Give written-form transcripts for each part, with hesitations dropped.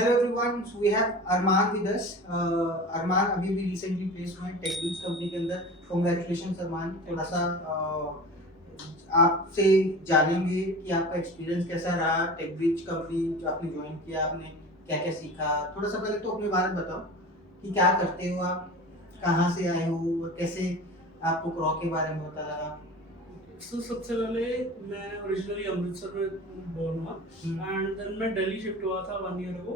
Hello everyone, so we have Arman with us. Arman अभी भी recently placed हुए हैं टेकब्रिज कंपनी के अंदर. Congratulations अरमान. थोड़ा सा आपसे जानेंगे कि आपका एक्सपीरियंस कैसा रहा टेकब्रिज कंपनी जो आपने ज्वाइन किया, आपने क्या क्या सीखा. थोड़ा सा पहले तो अपने बारे में बताओ कि क्या करते हो आप, कहाँ से आए हो और कैसे आपको क्रॉ के बारे में पता लगा. सबसे पहले मैं ओरिजिनली अमृतसर में बोर्न हुआ एंड देन मैं दिल्ली शिफ्ट हुआ था 1 ईयर अगो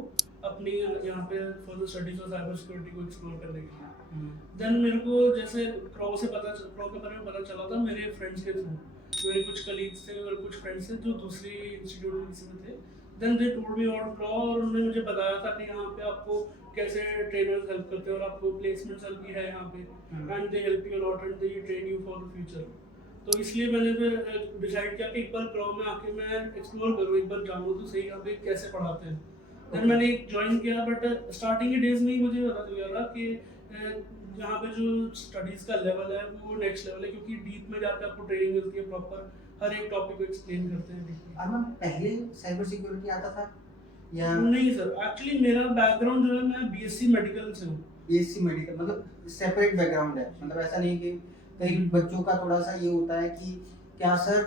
अपनी यहाँ पे for the studies of cyber security को एक्सप्लोर करने के लिए. देन मेरे को जैसे क्रॉ के बारे में पता चला था मेरे फ्रेंड्स के थ्रू. मेरे कुछ कलीग्स थे और कुछ फ्रेंड्स थे जो दूसरी इंस्टीट्यूट में किसी में थे. Then they told me about crow और उन्होंने मुझे बताया था कि यहाँ पे आपको कैसे ट्रेनर्स हेल्प करते हैं और आपको प्लेसमेंट्स हेल्प भी है यहाँ पे and they help you a lot and they train you for the future. तो इसलिए मैंने फिर डिसाइड किया कि एक बार क्रॉ में आके मैं एक्सप्लोर करूँ, एक बार जानूँ तो सही यहाँ पे कैसे पढ़ाते हैं. देन मैंने ज्वाइन किया बट स्टार्टिंग के डेज में ही मुझे पता चल गया था कि यहाँ पे जो स्टडीज़ का लेवल है वो नेक्स्ट लेवल है, क्योंकि डीप में जाके आपको ट्रेनिंग मिलती है, प्रॉपर हर एक टॉपिक को एक्सप्लेन करते हैं डीपली. अरमान पहले साइबर सिक्योरिटी आता था या नहीं सर, एक्चुअली मेरा बैकग्राउंड जो है मैं बीएससी मेडिकल से हूँ. बीएससी मेडिकल मतलब सेपरेट बैकग्राउंड है, मतलब ऐसा नहीं कि कई बच्चों का थोड़ा सा ये होता है कि क्या सर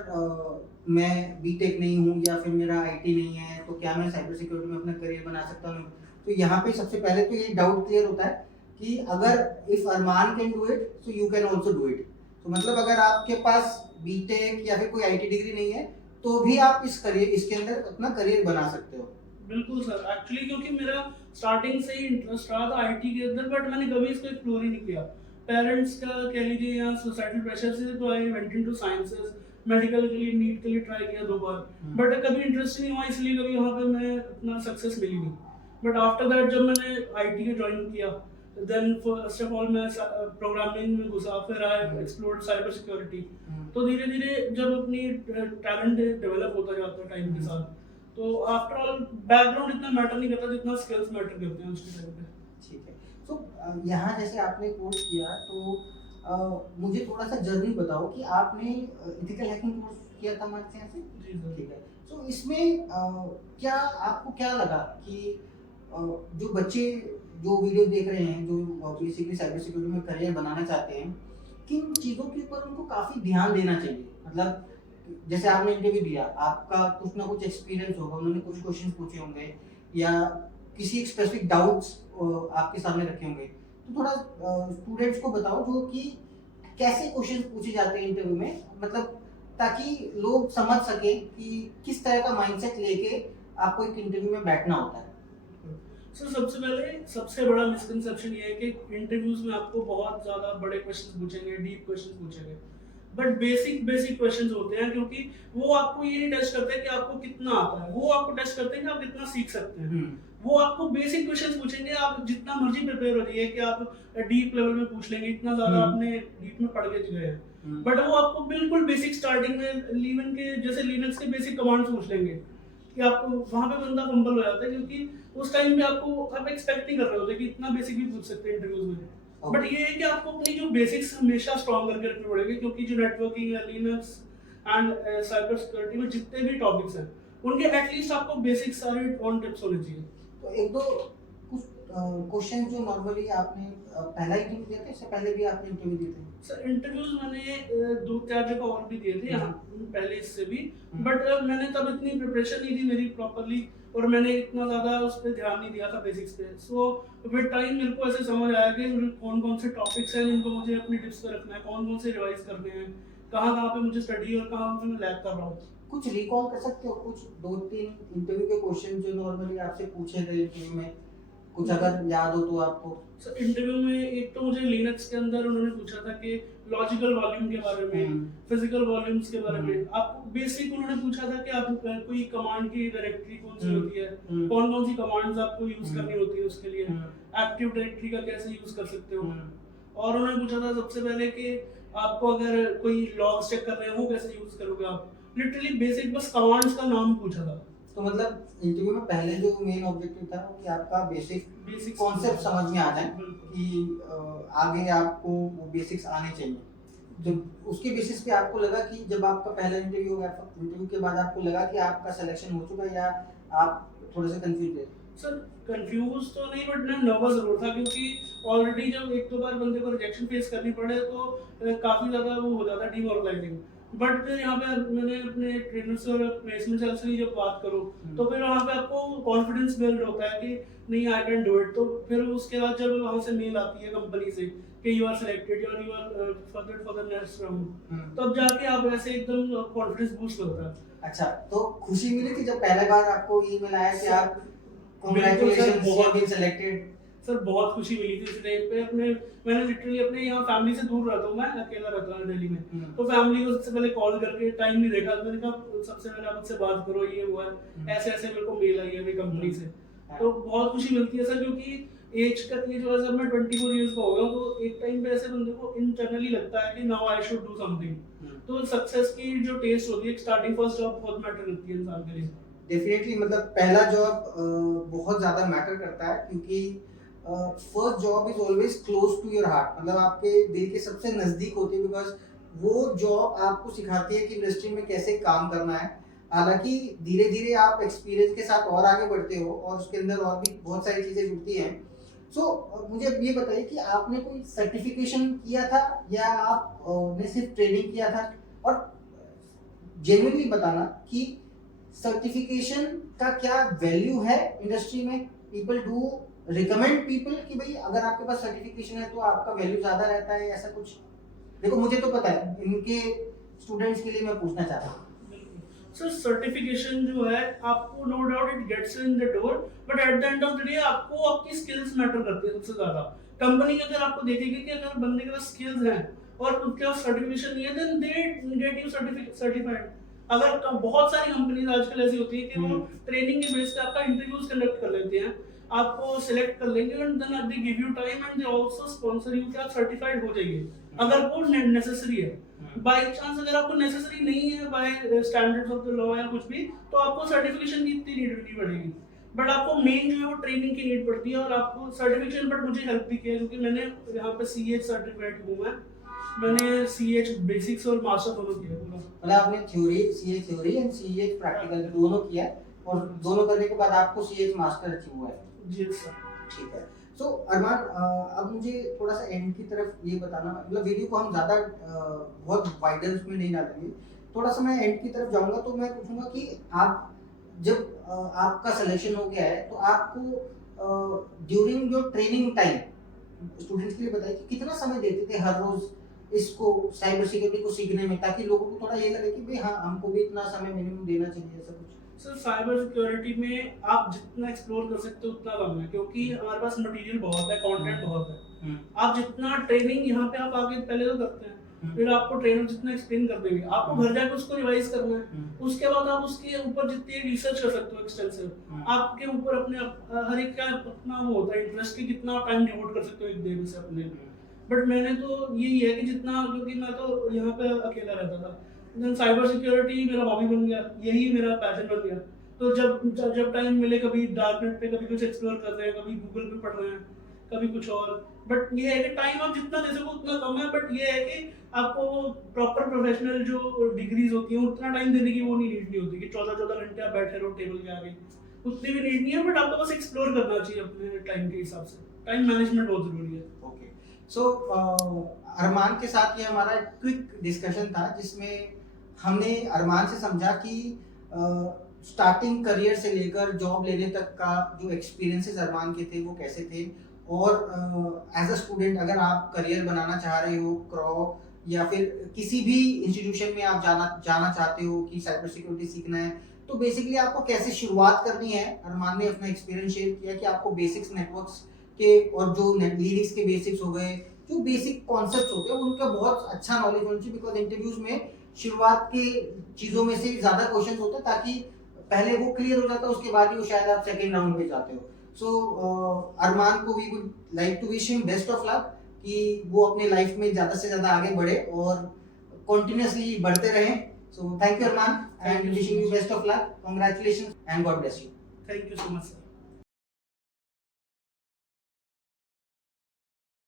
मैं बीटेक नहीं हूँ या फिर मेरा आईटी नहीं है तो क्या मैं साइबर सिक्योरिटी में अपना करियर बना सकता हूँ. तो यहाँ पे सबसे पहले तो ये डाउट क्लियर होता है कि अगर if Arman can do it so you can also do it. तो मतलब अगर आपके पास बीटेक या फिर कोई आईटी डिग्री नहीं है तो भी आप इसके अंदर अपना करियर बना सकते हो. बिल्कुल सर, एक्चुअली क्योंकि मेरा स्टार्टिंग से ही इंटरेस्ट रहा था आईटी के अंदर, बट मैंने कभी इसको एक्सप्लोर ही नहीं किया. पेरेंट्स का कह लीजिए या सोसाइटल प्रेशर से तो I went into sciences. Medical के लिए नीट के लिए ट्राई किया 2 बार, बट कभी इंटरेस्ट नहीं हुआ, इसलिए कभी वहाँ पे मैं अपना सक्सेस मिली नहीं. बट आफ्टर दैट जब मैंने आईटी के ज्वाइन किया देन फर्स्ट ऑफ ऑल मैं प्रोग्रामिंग में घुसा, फिर आई एक्सप्लोर्ड साइबर सिक्योरिटी. तो धीरे धीरे जब अपनी टैलेंट डेवलप होता जाता है टाइम के साथ, तो आफ्टर ऑल बैकग्राउंड इतना मैटर नहीं करता जितना स्किल्स मैटर करते हैं उसके टाइम पे. ठीक है. तो यहाँ जैसे आपने कोर्स किया तो मुझे थोड़ा सा जर्नी बताओ कि आपने इथिकल हैकिंग कोर्स किया था हमारे यहाँ से. जी सर. ठीक है. तो इसमें क्या आपको क्या लगा कि जो बच्चे जो वीडियो देख रहे हैं जो बेसिकली साइबर सिक्योरिटी में करियर बनाना चाहते हैं, किन चीज़ों के ऊपर उनको काफ़ी ध्यान देना चाहिए. मतलब जैसे आपने इंटरव्यू दिया, आपका कुछ ना कुछ एक्सपीरियंस होगा, उन्होंने कुछ क्वेश्चन पूछे होंगे या किसी एक स्पेसिफिक डाउट्स आपके सामने रखे होंगे. तो थोड़ा स्टूडेंट्स को बताओ जो कि कैसे क्वेश्चन पूछे जाते हैं इंटरव्यू में, मतलब ताकि लोग समझ सके कि किस तरह का माइंडसेट लेके आपको एक इंटरव्यू में बैठना होता है. सर सबसे पहले सबसे बड़ा मिसकंसेप्शन ये है कि इंटरव्यूज में आपको बहुत ज़्यादा बड़े क्वेश्चंस पूछेंगे, डीप क्वेश्चंस पूछेंगे, बट बेसिक क्वेश्चंस होते हैं, क्योंकि वो आपको ये नहीं टेस्ट करते कि आपको कितना आता है, वो आपको टेस्ट करते हैं कि आप कितना सीख सकते हैं. वो आपको बेसिक क्वेश्चंस पूछेंगे, आप जितना मर्जी प्रिपेयर हो जाइए कि आप डीप लेवल में पूछ लेंगे, इतना ज़्यादा आपने डीप में पढ़ के गए हैं, बट वो आपको बिल्कुल बेसिक स्टार्टिंग में लिनक्स के जैसे लिनक्स के बेसिक कमांड्स पूछ लेंगे कि आपको वहाँ पे बंदा फंबल हो जाता है, क्योंकि उस टाइम पे आपको आप एक्सपेक्ट नहीं कर रहे होते कि इतना बेसिक भी पूछ सकते हैं इंटरव्यूज में. बट ये है कि आपको अपनी जो बेसिक्स हमेशा स्ट्रॉन्ग करके रखने पड़ेंगे, क्योंकि जो नेटवर्किंग है, लिनक्स एंड साइबर सिक्योरिटी में जितने भी टॉपिक्स हैं उनके एटलीस्ट आपको बेसिक सारे ऑन टिप्स होने चाहिए. तो एक दो कुछ क्वेश्चन जो नॉर्मली आपने पहला इंटरव्यू दिया था, इससे पहले भी आपने इंटरव्यू दिए थे. सर इंटरव्यूज मैंने 2-4 जगह और भी दिए थे यहाँ पहले इससे भी, बट मैंने तब इतनी प्रिपरेशन नहीं थी मेरी प्रॉपरली, और मैंने इतना ज़्यादा उस पर ध्यान नहीं दिया था बेसिक्स पे. सो विद टाइम मेरे को ऐसे समझ आया कि कौन कौन से टॉपिक्स हैं जिनको मुझे अपनी टिप्स पे रखना है, कौन कौन से रिवाइज करने हैं, कहाँ कहाँ पे मुझे स्टडी और कहाँ पे मैं लैग कर रहा हूँ. कुछ रिकॉल कर सकते हो कुछ 2-3 इंटरव्यू के क्वेश्चन जो नॉर्मली आपसे पूछे गए इंटरव्यू में, कुछ अगर याद हो तो आपको. सर इंटरव्यू में एक तो मुझे लिनक्स के अंदर उन्होंने पूछा था कि लॉजिकल वॉल्यूम के बारे में, फिजिकल वॉल्यूम्स के बारे में. आपको बेसिक उन्होंने पूछा था कि आप कोई कमांड की डायरेक्टरी कौन सी होती है, कौन कौन सी कमांड्स आपको यूज करनी होती है उसके लिए, एक्टिव डायरेक्टरी का कैसे यूज कर सकते हो. और उन्होंने पूछा था सबसे पहले कि आपको अगर कोई लॉग्स चेक कर रहे हैं वो कैसे यूज करोगे आप. लिटरली बेसिक बस कमांड्स का नाम पूछा था. तो मतलब इंटरव्यू में पहले जो मेन ऑब्जेक्टिव था कि आपका बेसिक कॉन्सेप्ट समझ में आ जाए कि आगे आपको वो बेसिक्स आने चाहिए. जब उसके बेसिस पे आपको लगा कि जब आपका पहला इंटरव्यू हो गया, इंटरव्यू के बाद आपको लगा कि आपका सिलेक्शन हो चुका है या आप थोड़े से कंफ्यूज थे. सर कंफ्यूज तो नहीं, बट मैं नर्वस जरूर था, क्योंकि ऑलरेडी जब एक दो बार बंदे को रिजेक्शन फेस करनी पड़े तो काफ़ी ज़्यादा वो हो जाता है डीमोरलाइजिंग। बट फिर यहाँ पे मैंने अपने ट्रेनर से और प्लेसमेंट सेल से जब बात करूँ तो फिर वहाँ पे आपको कॉन्फिडेंस बिल्ड होता है कि नहीं आई कैन डू इट। तो फिर उसके बाद जब वहाँ से मेल आती है कंपनी से कि यू आर सिलेक्टेड और you are further for the next round, तब जाके आप ऐसे एकदम कॉन्फिडेंस बूस्ट होता है। अच्छा, तो खुशी मिली थी जब पहले बार आपको ईमेल आया कि आप बिल्कुल सर, कांग्रेचुलेशंस यू हैव बहुत बीन सिलेक्टेड? सर बहुत खुशी मिली थी इस टाइम पे। मैंने लिटरली अपने यहाँ फैमिली से दूर रहता हूँ, मैं अकेला रहता हूँ दिल्ली में। तो फैमिली को सबसे पहले कॉल करके टाइम नहीं देखा, मैंने कहा सबसे पहले आप मुझसे बात करो, ये हुआ है ऐसे ऐसे, मेरे को मेल आई है मेरी कंपनी से। तो बहुत खुशी मिलती है सर, क्योंकि एज का ये जो है, जब मैं 24 इयर्स का हो गया हूँ तो एक टाइम पे ऐसे बंदे को इंटरनली लगता है कि now I should do something. तो सक्सेस की जो टेस्ट होती है, स्टार्टिंग फर्स्ट जॉब बहुत मैटर करती है इंसान के लिए। डेफिनेटली, मतलब पहला जॉब बहुत ज़्यादा मैटर करता है, क्योंकि first job is always close to your heart, मतलब आपके दिल के सबसे नज़दीक होती है, बिकॉज वो जॉब आपको सिखाती है कि इंडस्ट्री में कैसे काम करना है। हालांकि धीरे धीरे आप एक्सपीरियंस के साथ और आगे बढ़ते हो और उसके अंदर और भी बहुत सारी चीज़ें जुड़ती हैं। सो मुझे ये बताइए कि आपने कोई सर्टिफिकेशन किया था या आप ने सिर्फ ट्रेनिंग किया था? और जेन्युइनली बताना कि सर्टिफिकेशन का क्या वैल्यू है इंडस्ट्री में? पीपल डू रिकमेंड पीपल कि भाई अगर आपके पास सर्टिफिकेशन है तो आपका वैल्यू ज़्यादा रहता है, ऐसा कुछ? देखो मुझे तो पता है, इनके स्टूडेंट्स के लिए मैं पूछना चाहता हूँ। सर सर्टिफिकेशन जो है आपको no doubt it gets in the door, but at the end of the day आपको आपकी स्किल्स मैटर करती है सबसे ज्यादा। कंपनी अगर आपको देखेगी कि अगर बंदे के पास स्किल्स हैं और उसके पास सर्टिफिकेशन नहीं है, then they get you certified. अगर बहुत सारी कंपनीज आजकल ऐसी होती है कि वो ट्रेनिंग के बेस पे आपका इंटरव्यूज कंडक्ट कर लेते हैं, आपको सिलेक्ट कर लेंगे and then they give you time and they also sponsor you कि आप सर्टिफाइड हो जाइए अगर वो नेसेसरी है। बाय चांस अगर आपको नेसेसरी नहीं है by standards of the law या कुछ भी, तो आपको सर्टिफिकेशन की इतनी नीड नहीं पड़ेगी, बट आपको मेन जो है वो ट्रेनिंग की नीड पड़ती है। और आपको सर्टिफिकेशन बट मुझे हेल्प भी किया, क्योंकि मैंने यहाँ पे सीएच सर्टिफाइड हूँ मैंने सीएच बेसिक्स और मास्टर दोनों किया पूरा। मतलब आपने थ्योरी एंड सीएच प्रैक्टिकल दोनों किया और दोनों करने के बाद आपको सीएच मास्टर अचीव हुआ है? जी सर। ठीक है। सो अरमान, अब मुझे थोड़ा सा एंड की तरफ ये बताना, मतलब वीडियो को हम ज़्यादा बहुत वाइडर उसमें नहीं डालेंगे, थोड़ा सा मैं एंड की तरफ जाऊंगा। तो मैं पूछूंगा कि आप जब आपका सिलेक्शन हो गया है तो आपको during your training time students के लिए बताइए कि कितना समय देते थे हर रोज इसको साइबर सिक्योरिटी को सीखने में, ताकि लोगों को थोड़ा ये लगे कि भाई हाँ हमको भी इतना समय मिनिमम देना चाहिए, ऐसा कुछ? सर साइबर सिक्योरिटी में आप जितना एक्सप्लोर कर सकते हो उतना कम है, क्योंकि हमारे पास मटेरियल बहुत है, कंटेंट बहुत है। आप जितना ट्रेनिंग यहाँ पे आप आगे पहले तो करते हैं, फिर आपको ट्रेनर जितना एक्सप्लेन कर देंगे, आपको घर जाकर उसको रिवाइज करना है। उसके बाद आप उसके ऊपर जितनी रिसर्च कर सकते हो एक्सटेंसिव, आपके ऊपर अपने हर एक का अपना वो होता है इंटरेस्ट कि कितना टाइम डिवोट कर सकते हो एक दिन से अपने। बट मैंने तो यही है कि जितना, क्योंकि मैं तो यहाँ पे अकेला रहता था, देन साइबर सिक्योरिटी मेरा हॉबी बन गया, यही मेरा पैशन बन गया। तो जब टाइम मिले, कभी डार्क नेट पे कभी कुछ एक्सप्लोर कर रहे हैं, कभी गूगल पे पढ़ रहे हैं, कभी कुछ और। बट ये है कि टाइम आप जितना दे सको उतना कम है, बट ये है कि आपको प्रॉपर प्रोफेशनल जो डिग्रीज होती हैं उतना टाइम देने की वो नीड नहीं होती कि 14 घंटे आप बैठे रहो टेबल के आगे, उतनी भी नीड नहीं है। बट आपको बस एक्सप्लोर करना चाहिए अपने टाइम के हिसाब से। टाइम मैनेजमेंट बहुत जरूरी है। ओके, सो अरमान के साथ ये हमारा क्विक डिस्कशन था, जिसमें हमने अरमान से समझा कि स्टार्टिंग करियर से लेकर जॉब लेने तक का जो एक्सपीरियंसेस अरमान के थे वो कैसे थे, और एज अ स्टूडेंट अगर आप करियर बनाना चाह रहे हो क्रॉ या फिर किसी भी इंस्टीट्यूशन में आप जाना चाहते हो कि साइबर सिक्योरिटी सीखना है, तो बेसिकली आपको कैसे शुरुआत करनी है। अरमान ने अपना एक्सपीरियंस शेयर किया कि आपको बेसिक्स नेटवर्क्स के और जो लिनक्स के बेसिक्स हो गए, जो बेसिक कॉन्सेप्ट्स होते हैं उनका बहुत अच्छा नॉलेज होना चाहिए, बिकॉज इंटरव्यूज में शुरुआत के चीज़ों में से ज़्यादा क्वेश्चन होते हैं, ताकि पहले वो क्लियर हो जाता है, उसके बाद ही वो शायद आप सेकेंड राउंड में जाते हो। सो अरमान को we would like to wish him best of luck कि वो अपने लाइफ में ज़्यादा से ज़्यादा आगे बढ़े और कंटिन्यूसली बढ़ते रहें। So thank you Arman and wishing you best of luck, congratulation and God bless you. Thank you so much sir.